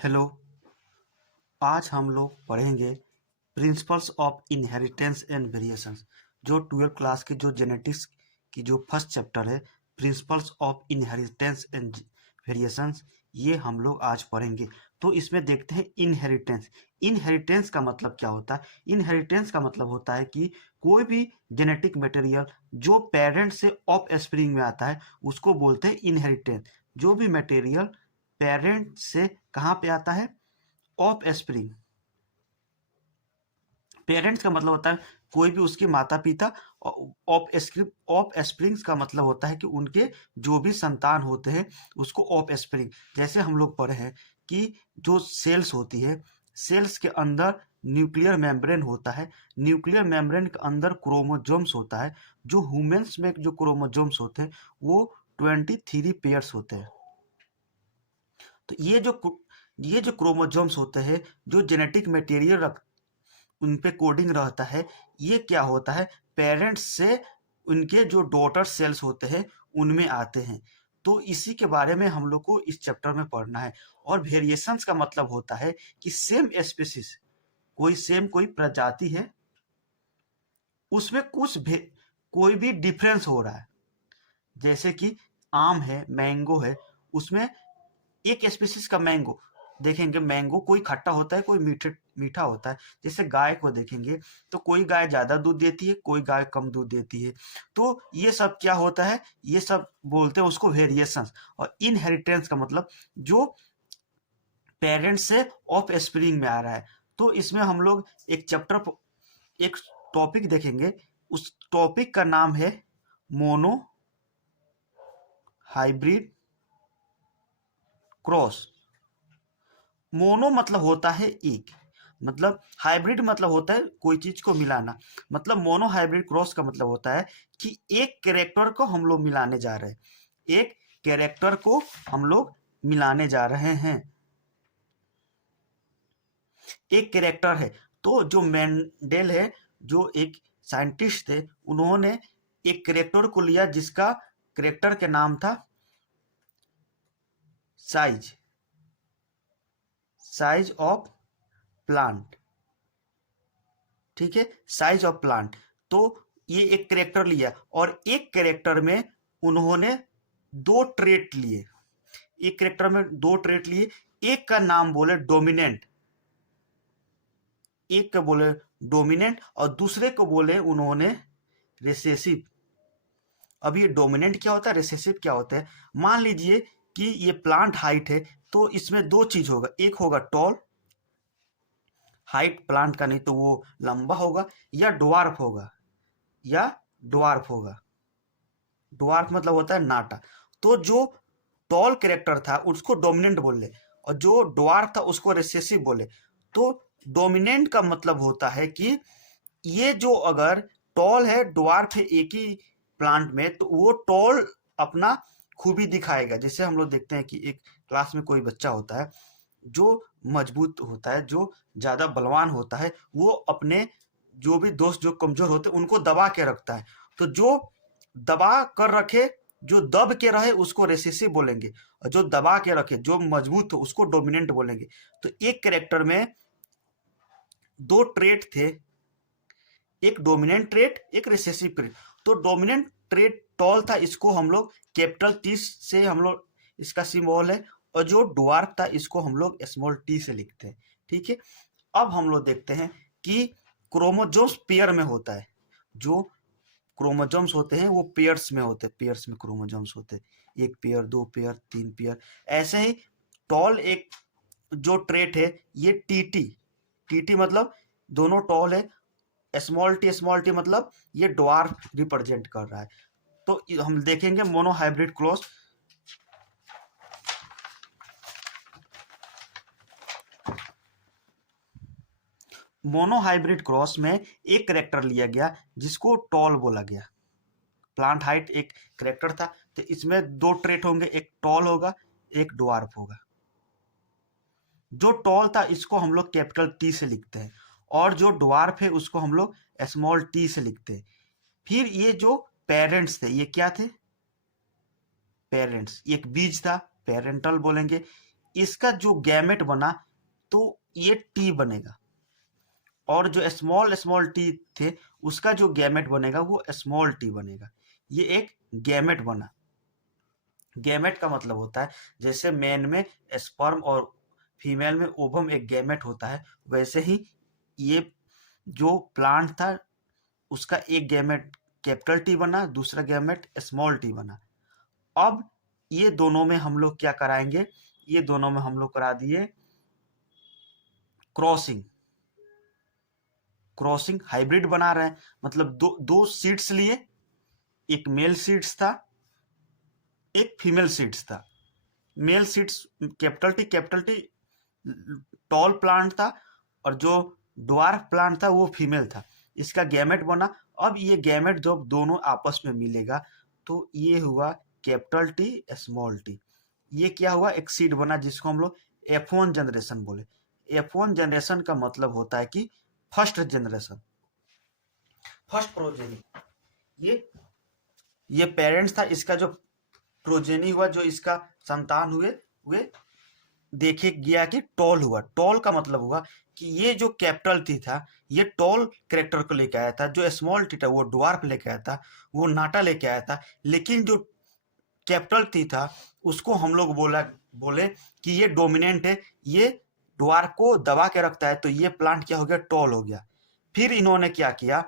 Hello. आज हम लोग पढ़ेंगे principles of inheritance and variations. जो 12th क्लास की जो जेनेटिक्स की जो फर्स्ट चैप्टर है, principles of inheritance and variations, ये हम लोग आज पढ़ेंगे। तो इसमें देखते हैं इनहेरिटेंस। इनहेरिटेंस का मतलब क्या होता है? इनहेरिटेंस का मतलब होता है कि कोई भी जेनेटिक मटेरियल जो पेरेंट से ऑफ स्प्रिंग में आता है उसको बोलते हैं इनहेरिटेंस। जो भी मटेरियल पेरेंट से कहाँ पे आता है? Of spring. पेरेंट्स का मतलब होता है कोई भी उसके माता पिता। ऑफ स्प्रिंग्स का मतलब होता है कि उनके जो भी संतान होते हैं उसको ऑफ स्प्रिंग। जैसे हम लोग पढ़े हैं कि जो सेल्स होती है, सेल्स के अंदर न्यूक्लियर मेम्ब्रेन होता है। न्यूक्लियर मेम्ब्रेन के अंदर क्रोमोजोम्स होता है। जो ह्यूमंस में जो क्रोमोजोम्स होते हैं वो 23 पेयर्स होते हैं। तो ये जो क्रोमोजोम्स होते हैं, जो जेनेटिक मटेरियल उन पे कोडिंग रहता है, ये क्या होता है? पेरेंट्स से उनके जो डॉटर सेल्स होते हैं उनमें आते हैं। तो इसी के बारे में हम लोग को इस चैप्टर में पढ़ना है। और वेरिएशंस का मतलब होता है कि सेम स्पीसीज, कोई प्रजाति है, उसमें कोई भी डिफरेंस हो रहा है। जैसे कि आम है, मैंगो है, उसमें एक स्पीसीज का मैंगो देखेंगे, मैंगो कोई खट्टा होता है, कोई मीठा होता है। जैसे गाय को देखेंगे तो कोई गाय ज्यादा दूध देती है, कोई गाय कम दूध देती है। तो ये सब क्या होता है? ये सब बोलते हैं उसको वेरिएशंस। और इनहेरिटेंस का मतलब जो पेरेंट्स से ऑफ स्प्रिंग में आ रहा है। तो इसमें हम लोग एक टॉपिक देखेंगे। उस टॉपिक का नाम है मोनो हाइब्रिड क्रॉस। मोनो मतलब होता है एक, मतलब हाइब्रिड मतलब होता है कोई चीज को मिलाना। मतलब मोनो हाइब्रिड क्रॉस का मतलब होता है कि एक कैरेक्टर को हम लोग मिलाने जा रहे हैं। एक कैरेक्टर को हम लोग मिलाने जा रहे हैं। एक कैरेक्टर है। तो जो मेंडेल है, जो एक साइंटिस्ट थे, उन्होंने एक कैरेक्टर को लिया जिसका कैरेक्टर के नाम था साइज साइज ऑफ प्लांट। ठीक है, साइज ऑफ प्लांट। तो ये एक कैरेक्टर लिया और एक कैरेक्टर में उन्होंने दो ट्रेट लिए। एक कैरेक्टर में दो ट्रेट लिए। एक का नाम बोले डोमिनेंट, एक का बोले डोमिनेंट, और दूसरे को बोले उन्होंने रिसेसिव। अब ये डोमिनेंट क्या होता है, रिसेसिव क्या होता है? मान लीजिए कि ये प्लांट हाइट है, तो इसमें दो चीज होगा। एक होगा टॉल, हाइट प्लांट का, नहीं तो वो लंबा होगा, या ड्वार्फ होगा, या ड्वार्फ होगा। ड्वार्फ मतलब होता है नाटा। तो जो टॉल कैरेक्टर था उसको डोमिनेंट बोले, और जो ड्वार्फ था उसको रिसेसिव बोले। तो डोमिनेंट का मतलब होता है कि ये जो अगर टॉल है, ड्वार्फ है एक ही प्लांट में, तो वो टॉल अपना खूबी दिखाएगा। जैसे हम लोग देखते हैं कि एक क्लास में कोई बच्चा होता है जो मजबूत होता है, जो ज्यादा बलवान होता है, वो अपने जो भी दोस्त जो कमजोर होते हैं उनको दबा के रखता है। तो जो दबा कर रखे, जो दब के रहे, उसको रेसेसिव बोलेंगे। और जो दबा के रखे, जो मजबूत हो, उसको डोमिनेंट बोलेंगे। तो एक कैरेक्टर में दो ट्रेट थे, एक डोमिनेंट ट्रेट, एक रिसेसिव ट्रेट। तो डोमिनेंट ट्रेट टॉल था, इसको हम लोग कैपिटल टी से हम लोग इसका सिंबल है। और जो ड्वार्फ था इसको हम लोग स्मॉल टी से लिखते हैं। ठीक है, अब हम लोग देखते हैं कि क्रोमोजोम्स पेयर में होता है। जो क्रोमोजोम्स होते हैं वो पेयर्स में होते हैं, पेयर्स में क्रोमोजोम्स होते हैं। एक पेयर, दो पेयर, तीन पेयर, ऐसे ही। टॉल एक जो ट्रेट है, ये टीटी, टीटी मतलब दोनों टॉल है। स्मॉल टी मतलब ये ड्वार्फ रिप्रेजेंट कर रहा है। तो हम देखेंगे mono hybrid cross. Mono hybrid cross में एक करेक्टर लिया गया जिसको टॉल बोला गया। प्लांट हाइट एक करेक्टर था, तो इसमें दो ट्रेट होंगे, एक टॉल होगा, एक ड्वार्फ होगा। जो टॉल था इसको हम लोग कैपिटल टी से लिखते हैं, और जो ड्वार्फ है उसको हम लोग स्मॉल टी से लिखते हैं। फिर ये जो पेरेंट्स थे, ये क्या थे? पेरेंट्स। एक बीज था, पेरेंटल बोलेंगे। इसका जो गैमेट बना तो ये टी बनेगा, और जो स्मॉल स्मॉल टी थे उसका जो गैमेट बनेगा वो स्मॉल टी बनेगा। ये एक गैमेट बना। गैमेट का मतलब होता है जैसे मैन में स्पर्म और फीमेल में ओवम एक गैमेट होता है, वैसे ही ये जो प्लांट था उसका एक गैमेट कैपिटल टी बना, दूसरा गैमेट स्मॉल टी बना। अब ये दोनों में हम लोग क्या कराएंगे, ये दोनों में हम लोग करा दिए क्रॉसिंग। क्रॉसिंग हाइब्रिड बना रहे हैं, मतलब दो दो सीड्स लिए, एक मेल सीड्स था एक फीमेल सीड्स था। Male seeds capital T tall plant था, और जो ड्वार्फ प्लांट था वो फीमेल था। इसका गैमेट बना। अब ये गैमेट जब दोनों आपस में मिलेगा तो ये हुआ कैपिटल टी स्मॉल टी। ये क्या हुआ, एक सीड बना जिसको हम लोग F1 जनरेशन बोले। F1 जनरेशन का मतलब होता है कि फर्स्ट जनरेशन, फर्स्ट प्रोजेनी। ये पेरेंट्स था, इसका जो प्रोजेनी हुआ, जो इसका संतान हुए वे देखे गया कि टॉल हुआ। टॉल का मतलब हुआ कि ये जो कैपिटल टी था ये टॉल कैरेक्टर को लेके आया था, जो स्मॉल टी था वो ड्वार्फ लेके आया था, वो नाटा लेके आया था। लेकिन जो कैपिटल टी था उसको हम लोग बोले कि ये डोमिनेंट है, ये ड्वार्फ को दबा के रखता है, तो ये प्लांट क्या हो गया, टॉल हो गया। फिर इन्होंने क्या किया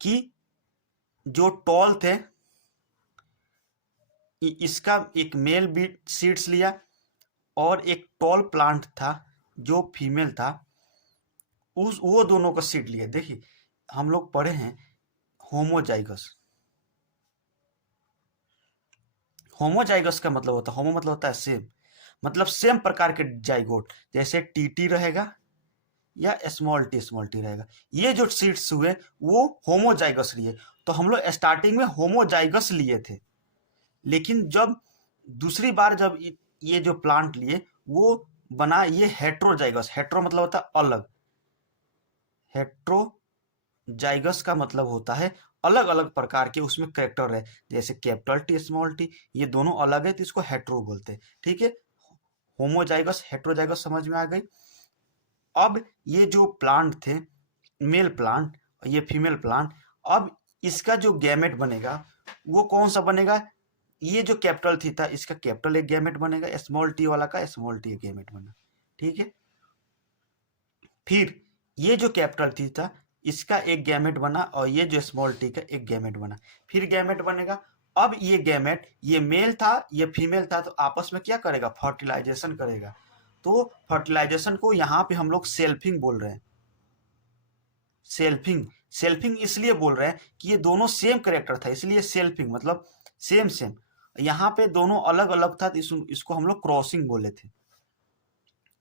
कि जो टॉल थे इसका एक मेल बीट सीड्स लिया, और एक टॉल प्लांट था जो फीमेल था, वो दोनों का सीड लिया। देखिए हम लोग पढ़े हैं होमोजाइगस। होमोजाइगस का मतलब होता है, होमो मतलब होता है सेम, मतलब सेम प्रकार के जाइगोट, जैसे टीटी रहेगा या स्मॉल टी रहेगा। ये जो सीड्स हुए वो होमोजाइगस लिए। तो हम लोग स्टार्टिंग में होमोजाइगस लिए थे, लेकिन जब दूसरी बार जब ये जो प्लांट लिए वो बना ये हेट्रोजाइगस। हेट्रो मतलब होता है अलग, हेट्रोजाइगस का मतलब होता है अलग अलग प्रकार के उसमें कैरेक्टर है, जैसे कैपिटल टी स्मॉल टी, ये दोनों अलग है तो इसको हेट्रो बोलते हैं। ठीक है, होमोजाइगस हेट्रोजाइगस समझ में आ गई। अब ये जो प्लांट थे मेल प्लांट और ये फीमेल प्लांट, अब इसका जो गैमेट बनेगा वो कौन सा बनेगा, ये जो कैपिटल थी था इसका कैपिटल एक गैमेट बनेगा, स्मॉल टी वाला का स्मॉल टी एक गैमेट बना। ठीक है, फिर ये जो कैपिटल टी था इसका एक गैमेट बना, और ये जो स्मॉल टी का एक गैमेट बना, फिर गैमेट बनेगा। अब ये गैमेट, ये मेल था ये फीमेल था, तो आपस में क्या करेगा, फर्टिलाइजेशन करेगा। तो फर्टिलाइजेशन को यहाँ पे हम लोग सेल्फिंग बोल रहे हैं। सेल्फिंग, सेल्फिंग इसलिए बोल रहे हैं कि ये दोनों सेम कैरेक्टर था, इसलिए सेल्फिंग मतलब सेम सेम। यहाँ पे दोनों अलग अलग था, तो इसको हम लोग क्रॉसिंग बोले थे।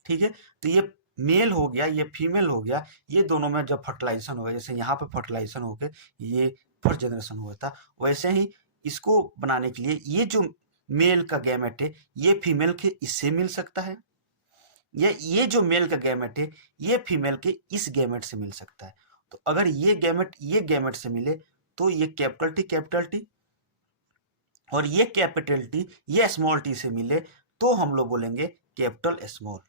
ठीक है, तो ये मेल हो गया ये फीमेल हो गया, ये दोनों में जब फर्टिलाइजेशन हो गया, जैसे यहाँ पे फर्टिलाइजेशन हो गया ये फर्स्ट जनरेशन हुआ था, वैसे ही इसको बनाने के लिए ये जो मेल का गैमेट है ये फीमेल के इससे मिल सकता है, या ये जो मेल का गैमेट है ये फीमेल के इस गैमेट से मिल सकता है। तो अगर ये गैमेट से मिले तो ये कैपिटल टी, और ये कैपिटल टी ये स्मॉल टी से मिले तो हम लोग बोलेंगे कैपिटल स्मॉल।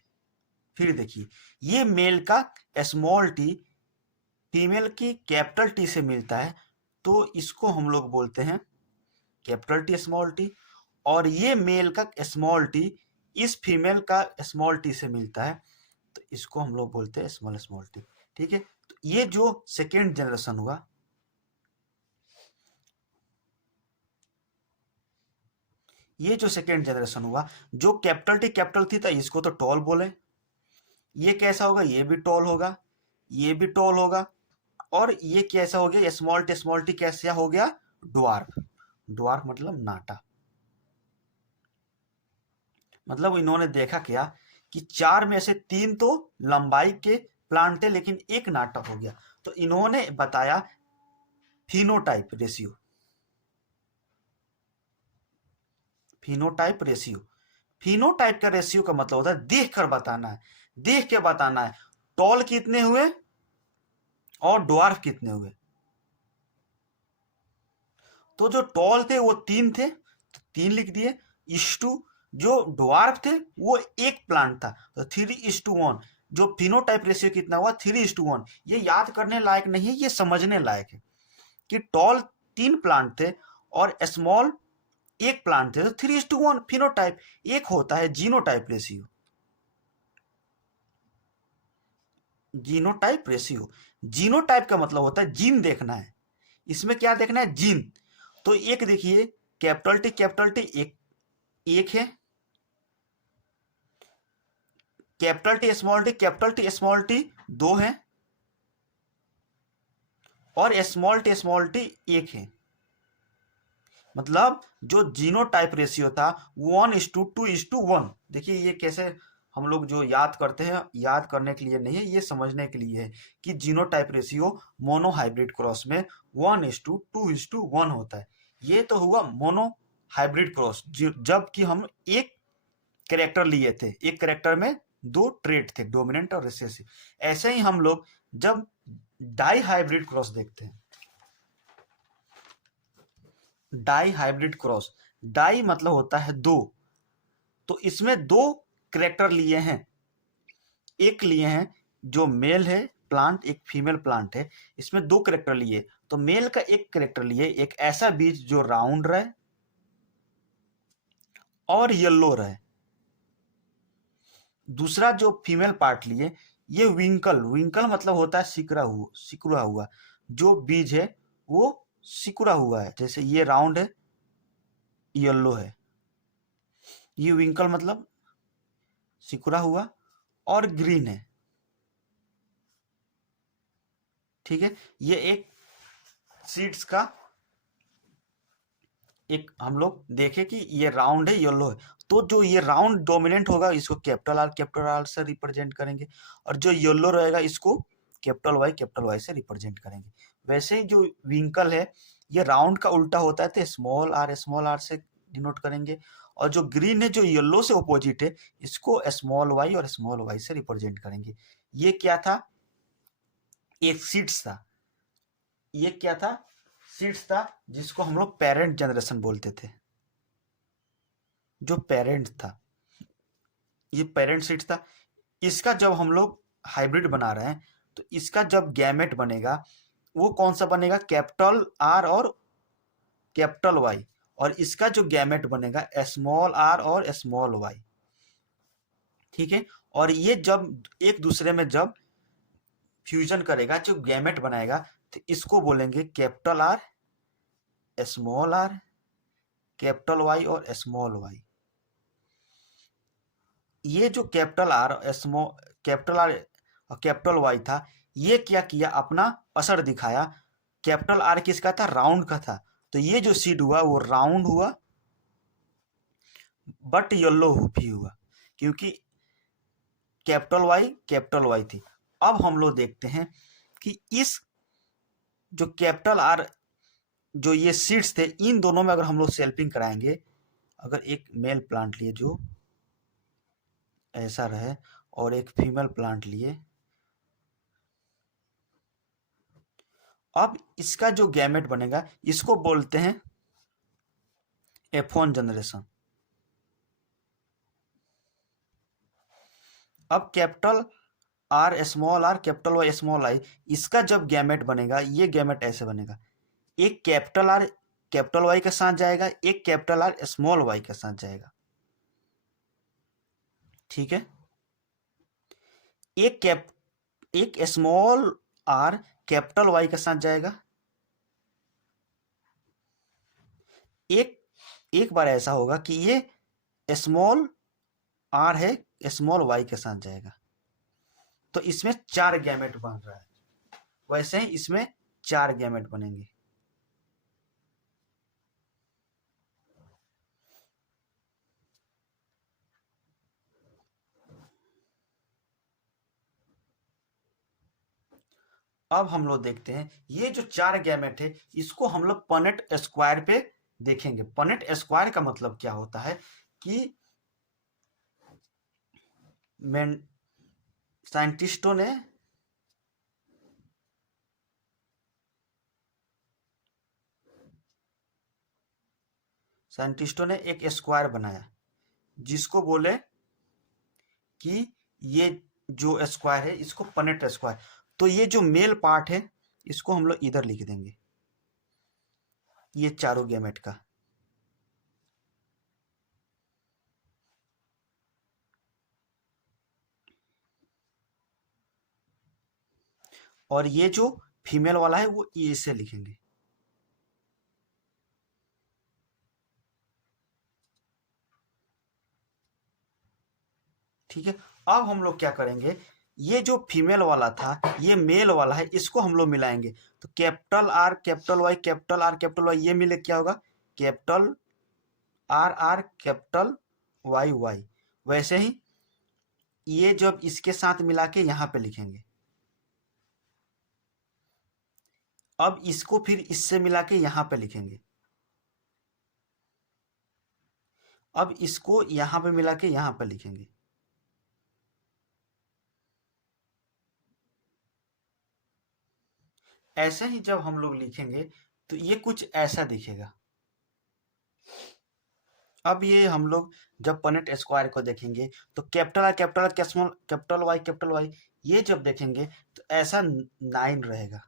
फिर देखिए ये मेल का स्मॉल टी फीमेल की कैपिटल टी से मिलता है, तो इसको हम लोग बोलते हैं कैपिटल टी स्मॉल टी, और ये मेल का स्मॉल टी इस फीमेल का स्मॉल टी से मिलता है, तो इसको हम लोग बोलते हैं स्मॉल स्मॉल टी। ठीक है, तो ये जो सेकेंड जनरेशन हुआ, ये जो सेकेंड जनरेशन हुआ, जो कैपिटल थी था इसको तो टॉल बोले। ये कैसा होगा, ये भी टॉल होगा, ये भी टॉल होगा, और ये कैसा हो गया स्मॉल टी कैसा हो गया, ड्वार्फ। ड्वार्फ मतलब नाटा। मतलब इन्होंने देखा क्या कि चार में से तीन तो लंबाई के प्लांट थे लेकिन एक नाटा हो गया, तो इन्होंने बताया phenotype ratio. Phenotype ratio, phenotype का रेशियो का मतलब होता है देख कर बताना है, देख के बताना है टॉल कितने हुए और ड्वार्फ कितने हुए। तो जो टॉल थे वो तीन थे तो तीन लिख दिए, इस टू जो ड्वार्फ थे वो एक प्लांट था, तो 3:1। जो फिनोटाइप रेशियो कितना हुआ, 3:1। ये याद करने लायक नहीं है, ये समझने लायक है कि टॉल 3 प्लांट थे और स्मॉल एक प्लांट थे, तो 3:1 फिनोटाइप। एक होता है genotype ratio. Genotype ratio, genotype का मतलब होता है जीन देखना है। इसमें क्या देखना है, जीन। तो एक देखिए, कैपिटल टी एक एक है, कैपिटल टी स्मॉल टी दो है, और स्मॉल टी एक है। मतलब जो जीनोटाइप रेशियो था 1:2:1। देखिए ये कैसे हम लोग जो याद करते हैं, याद करने के लिए नहीं है, ये समझने के लिए है कि जीनोटाइप रेशियो मोनोहाइब्रिड क्रॉस में 1:2:1 होता है। ये तो हुआ मोनो हाइब्रिड क्रॉस, जबकि हम एक कैरेक्टर लिए थे, एक कैरेक्टर में दो ट्रेट थे, डोमिनेंट और रिसेसिव। ऐसे ही हम लोग जब डाई हाइब्रिड क्रॉस देखते हैं, डाई हाइब्रिड क्रॉस, डाई मतलब होता है दो, तो इसमें दो करेक्टर लिए हैं। एक लिए हैं जो मेल है प्लांट, एक फीमेल प्लांट है, इसमें दो करेक्टर लिए। तो मेल का एक करेक्टर लिए, एक ऐसा बीज जो राउंड रहे और येलो रहे। दूसरा जो फीमेल पार्ट लिए, ये विंकल, विंकल मतलब होता है सिकुड़ा हुआ। जो बीज है वो सिकुड़ा हुआ है, जैसे ये राउंड है, येलो है। ये विंकल मतलब सिकुड़ा हुआ, और ग्रीन है। ठीक है, ये एक सीड्स का एक हम लोग देखे कि ये राउंड है, येलो है। तो जो ये राउंड डोमिनेंट होगा इसको कैपिटल आर से रिप्रेजेंट करेंगे, और जो येलो रहेगा इसको कैपिटल वाई से रिप्रेजेंट करेंगे। वैसे ही जो विंकल है, ये राउंड का उल्टा होता है, तो स्मॉल आर से डिनोट करेंगे। और जो ग्रीन है, जो येलो से अपोजिट है, इसको स्मॉल वाई और स्मॉल वाई से रिप्रेजेंट करेंगे। ये क्या था, एक सीड्स था। ये क्या था, सीड्स था, जिसको हम लोग पेरेंट जनरेशन बोलते थे। जो पेरेंट था, ये पेरेंट सीड्स था। इसका जब हम लोग हाइब्रिड बना रहे हैं, तो इसका जब गैमेट बनेगा, वो कौन सा बनेगा, कैपिटल आर और कैपिटल वाई। और इसका जो गैमेट बनेगा स्मॉल आर और स्मॉल वाई। ठीक है, और ये जब एक दूसरे में जब फ्यूजन करेगा, जो गैमेट बनाएगा, तो इसको बोलेंगे capital R, small R, capital Y और स्मॉल वाई। ये जो कैपिटल आर और कैपिटल वाई था, ये क्या किया, अपना असर दिखाया। कैपिटल आर किसका था, राउंड का था, तो ये जो सीड हुआ वो राउंड हुआ, बट येलो भी हुआ, क्योंकि कैपिटल वाई थी। अब हम लोग देखते हैं कि इस जो कैपिटल आर, जो ये सीड्स थे, इन दोनों में अगर हम लोग सेल्फिंग कराएंगे, अगर एक मेल प्लांट लिए जो ऐसा रहे, और एक फीमेल प्लांट लिए, अब इसका जो गैमेट बनेगा इसको बोलते हैं F1 जनरेशन। अब capital R capital Y small I, इसका जब गैमेट बनेगा, ये गैमेट ऐसे बनेगा, एक कैपिटल वाई के साथ जाएगा, एक कैपिटल आर स्मॉल वाई के साथ जाएगा। ठीक है, एक एक स्मॉल आर कैपिटल वाई के साथ जाएगा, एक एक बार ऐसा होगा कि ये स्मॉल आर है, स्मॉल वाई के साथ जाएगा। तो इसमें 4 गैमेट बन रहा है, वैसे ही इसमें 4 गैमेट बनेंगे। अब हम लोग देखते हैं ये जो 4 गैमेट है, इसको हम लोग पनेट स्क्वायर पे देखेंगे। पनेट स्क्वायर का मतलब क्या होता है कि साइंटिस्टों ने एक स्क्वायर बनाया, जिसको बोले कि ये जो स्क्वायर है इसको पनेट स्क्वायर। तो ये जो मेल पार्ट है इसको हम लोग इधर लिख देंगे, ये चारों गैमेट का। और ये जो फीमेल वाला है वो ए से लिखेंगे। ठीक है, अब हम लोग क्या करेंगे, ये जो फीमेल वाला था ये मेल वाला है, इसको हम लोग मिलाएंगे। तो capital R capital Y capital R capital Y, ये मिले क्या होगा, capital R R capital Y Y. वैसे ही ये जब इसके साथ मिला के यहाँ पे लिखेंगे, अब इसको फिर इससे मिला के यहाँ पे लिखेंगे, अब इसको यहाँ पे मिला के यहाँ पे लिखेंगे। ऐसे ही जब हम लोग लिखेंगे तो ये कुछ ऐसा दिखेगा। अब ये हम लोग जब पनेट स्क्वायर को देखेंगे तो capital R capital R capital Y ये जब देखेंगे तो ऐसा 9 रहेगा।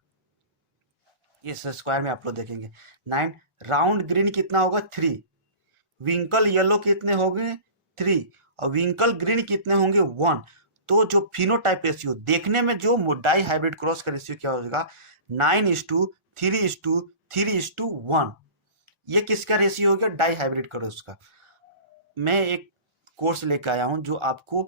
इस स्क्वायर में आप लोग देखेंगे 9। राउंड ग्रीन कितना होगा 3, विंकल येलो कितने होंगे 3, और विंकल ग्रीन कितने होंगे 1। तो जो फिनोटाइप रेशियो देखने में जो डाई हाइब्रिड क्रॉस का रेशियो क्या होगा 9:3:3:1। ये किसका रेशियो हो गया, डाई हाइब्रिड क्रॉस का। मैं एक कोर्स लेकर आया हूँ जो आपको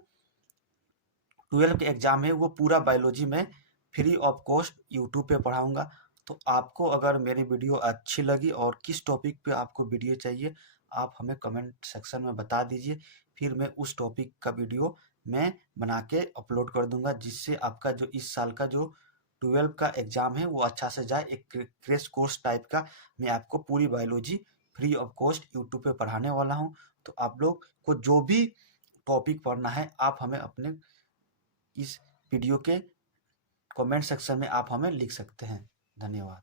12 के एग्जाम है वो पूरा बायोलॉजी में फ्री ऑफ कॉस्ट यूट्यूब पे पढ़ाऊंगा। तो आपको अगर मेरी वीडियो अच्छी लगी और किस टॉपिक पे आपको वीडियो चाहिए आप हमें कमेंट सेक्शन में बता दीजिए, फिर मैं उस टॉपिक का वीडियो मैं बना के अपलोड कर दूंगा, जिससे आपका जो इस साल का जो 12 का एग्जाम है वो अच्छा से जाए। एक क्रैश कोर्स टाइप का मैं आपको पूरी biology free of cost YouTube पे पढ़ाने वाला हूँ। तो आप लोग को जो भी टॉपिक पढ़ना है आप हमें अपने इस वीडियो के कमेंट सेक्शन में आप हमें लिख सकते हैं। धन्यवाद।